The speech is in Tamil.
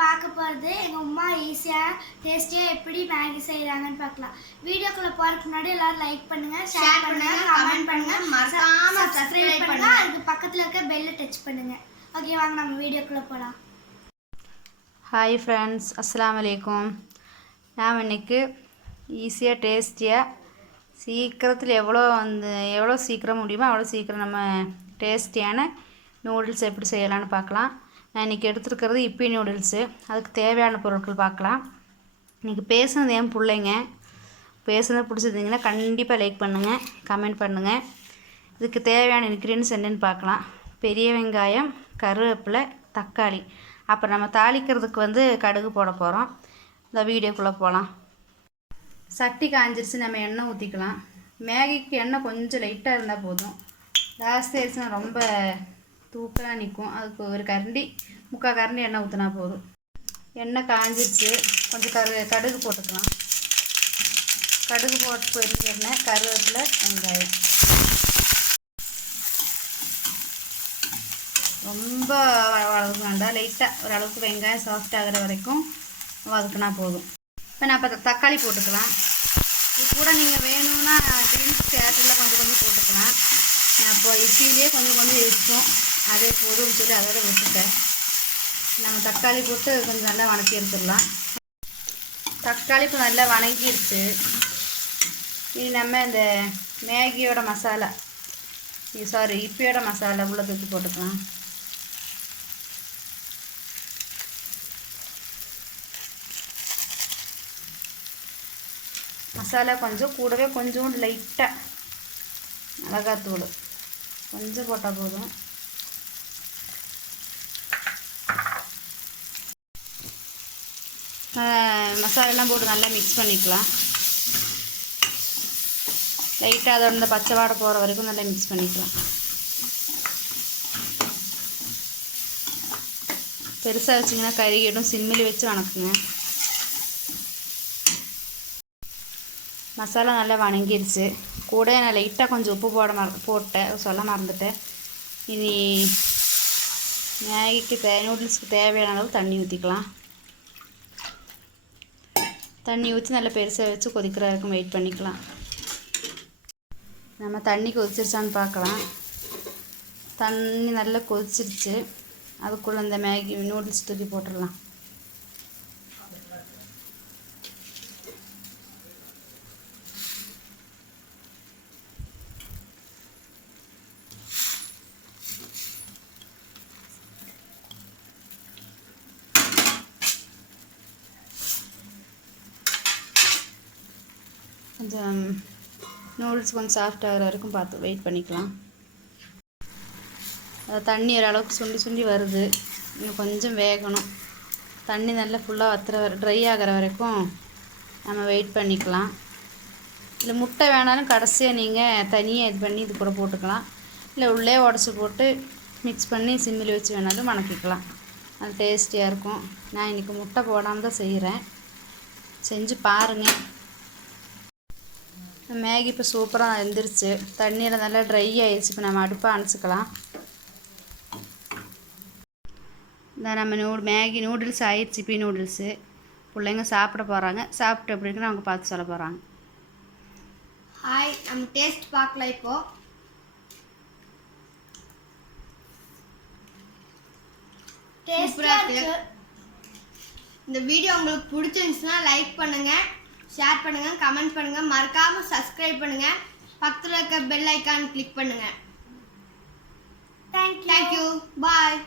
பார்க்க போகிறது எங்கள் அம்மா ஈஸியாக டேஸ்டியாக எப்படி மேகி செய்கிறாங்கன்னு பார்க்கலாம். வீடியோக்குள்ளே போகிறதுக்கு முன்னாடி எல்லோரும் லைக் பண்ணுங்கள், ஷேர் பண்ணுங்கள், கமெண்ட் பண்ணுங்கள், மறக்காம சப்ஸ்கிரைப் பண்ணுங்கள், அதுக்கு பக்கத்தில் இருக்க பெல்லை டச் பண்ணுங்கள். ஓகே, வாங்க நம்ம வீடியோக்குள்ளே போகலாம். ஹாய் ஃப்ரெண்ட்ஸ், அஸ்ஸலாமு அலைக்கும். நாம் இன்றைக்கி ஈஸியாக டேஸ்டியாக சீக்கிரத்தில் எவ்வளோ சீக்கிரம் முடியுமோ அவ்வளோ சீக்கிரம் நம்ம டேஸ்டியான நூடுல்ஸ் எப்படி செய்யலான்னு பார்க்கலாம். நான் இன்றைக்கி எடுத்துருக்கிறது இப்பி நூடுல்ஸு. அதுக்கு தேவையான பொருட்கள் பார்க்கலாம். இன்றைக்கி பேசுனது என் பிள்ளைங்க பேசுனது பிடிச்சிருந்தீங்கன்னா கண்டிப்பாக லைக் பண்ணுங்கள், கமெண்ட் பண்ணுங்கள். இதுக்கு தேவையான இன்க்ரீடியன்ஸ் என்னென்னு பார்க்கலாம். பெரிய வெங்காயம், கருவேப்பிலை, தக்காளி. அப்புறம் நம்ம தாளிக்கிறதுக்கு கடுகு போட போகிறோம். இந்த வீடியோக்குள்ளே போகலாம். சட்டி காஞ்சிருச்சு, நம்ம எண்ணெய் ஊற்றிக்கலாம். மேகிக்கு எண்ணெய் கொஞ்சம் லைட்டாக இருந்தால் போதும். ஜாஸ்தி ஆயிடுச்சுன்னா ரொம்ப தூக்கலாக நிற்கும். அதுக்கு ஒரு கரண்டி, முக்கால் கரண்டி எண்ணெய் ஊற்றினா போதும். எண்ணெய் காஞ்சிருச்சு, கொஞ்சம் கடுகு போட்டுக்கலாம். கடுகு போட்டு பொரிஞ்ச எண்ணெய், கருவேப்பிலை, வெங்காயம். ரொம்ப வதக்க வேண்டாம், லைட்டாக ஓரளவுக்கு வெங்காயம் சாஃப்ட் ஆகிற வரைக்கும் வதக்கினா போதும். இப்போ நான் தக்காளி போட்டுக்கலாம். இது கூட நீங்கள் வேணும்னா பீன்ஸ், கேரட்டில் கொஞ்சம் போட்டுக்கலாம். நான் இப்போ இட்லியிலே கொஞ்சம் இருக்கும், அதே போதும்னு சொல்லி அதோட விட்டுட்டேன். நம்ம தக்காளி போட்டு கொஞ்சம் நல்லா வணக்கி எடுத்துடலாம். தக்காளி இப்போ நல்லா வணங்கிடுச்சு. இனி நம்ம இந்த மேகியோட மசாலா, இப்பியோட மசாலா உள்ள தூக்கி போட்டுக்கலாம். மசாலா கொஞ்சம் கூடவே கொஞ்சோண்டு லைட்டாக மிளகாத்தூள் கொஞ்சம் போட்டால் போதும். மசாலெல்லாம் போட்டு நல்லா மிக்ஸ் பண்ணிக்கலாம். லைட்டாக அதோட இந்த பச்சை வாடை போகிற வரைக்கும் நல்லா மிக்ஸ் பண்ணிக்கலாம். பெருசாக வச்சிங்கன்னா கறிகிடும், சிம்மில் வச்சு வணக்குங்க. மசாலா நல்லா வணங்கிடுச்சு. கூட நான் லைட்டாக கொஞ்சம் உப்பு போட்டேன், சொல்ல மறந்துட்டேன். இனி மேகிக்கு நூடுல்ஸுக்கு தேவையான அளவு தண்ணி ஊற்றிக்கலாம். தண்ணி ஊற்றி நல்லா பெருசாக வச்சு கொதிக்கிற வரைக்கும் வெயிட் பண்ணிக்கலாம். நம்ம தண்ணி கொதிச்சிருச்சான்னு பார்க்கலாம். தண்ணி நல்லா கொதிச்சிருச்சு. அதுக்குள்ளே இந்த மேகி நூடுல்ஸ் தூக்கி போட்டுடலாம். கொஞ்சம் நூடுல்ஸ் கொஞ்சம் சாஃப்ட் ஆகிற வரைக்கும் பார்த்து வெயிட் பண்ணிக்கலாம். தண்ணி ஓரளவுக்கு சுண்டி வருது, இன்னும் கொஞ்சம் வேகணும். தண்ணி நல்லா ஃபுல்லாக ட்ரை ஆகிற வரைக்கும் நம்ம வெயிட் பண்ணிக்கலாம். இல்லை முட்டை வேணாலும் கடைசியாக நீங்கள் தனியாக இது பண்ணி இது கூட போட்டுக்கலாம். இல்லை உள்ளே உடச்சி போட்டு மிக்ஸ் பண்ணி சிம்மில் வச்சு வேணாலும் வணக்கிக்கலாம். அது டேஸ்டியாக இருக்கும். நான் இன்றைக்கி முட்டை போடாமல் தான் செய்கிறேன், செஞ்சு பாருங்கள். மேகி இப்போ சூப்பராக வெந்துருச்சு. தண்ணியில் நல்லா ட்ரை ஆயிடுச்சு. இப்போ நம்ம அடுப்பை அணைச்சிக்கலாம். இந்த நம்ம மேகி நூடுல்ஸ் ஆயிடுச்சு. இப்பி நூடுல்ஸு பிள்ளைங்க சாப்பிட போகிறாங்க. சாப்பிட்டு எப்படி இருக்குன்னு அவங்க பார்த்து சொல்ல போகிறாங்க. ஹாய், நம்ம டேஸ்ட் பார்க்கலாம். இப்போது டேஸ்டாக இருக்குது. இந்த வீடியோ உங்களுக்கு பிடிச்சிருந்துச்சுன்னா லைக் பண்ணுங்கள், ஷேர் பண்ணுங்கள், கமெண்ட் பண்ணுங்கள், மறக்காமல் சப்ஸ்கிரைப் பண்ணுங்கள், பக்கத்தில் இருக்க பெல் ஐக்கான் கிளிக் பண்ணுங்கள். தேங்க்யூ, பாய்.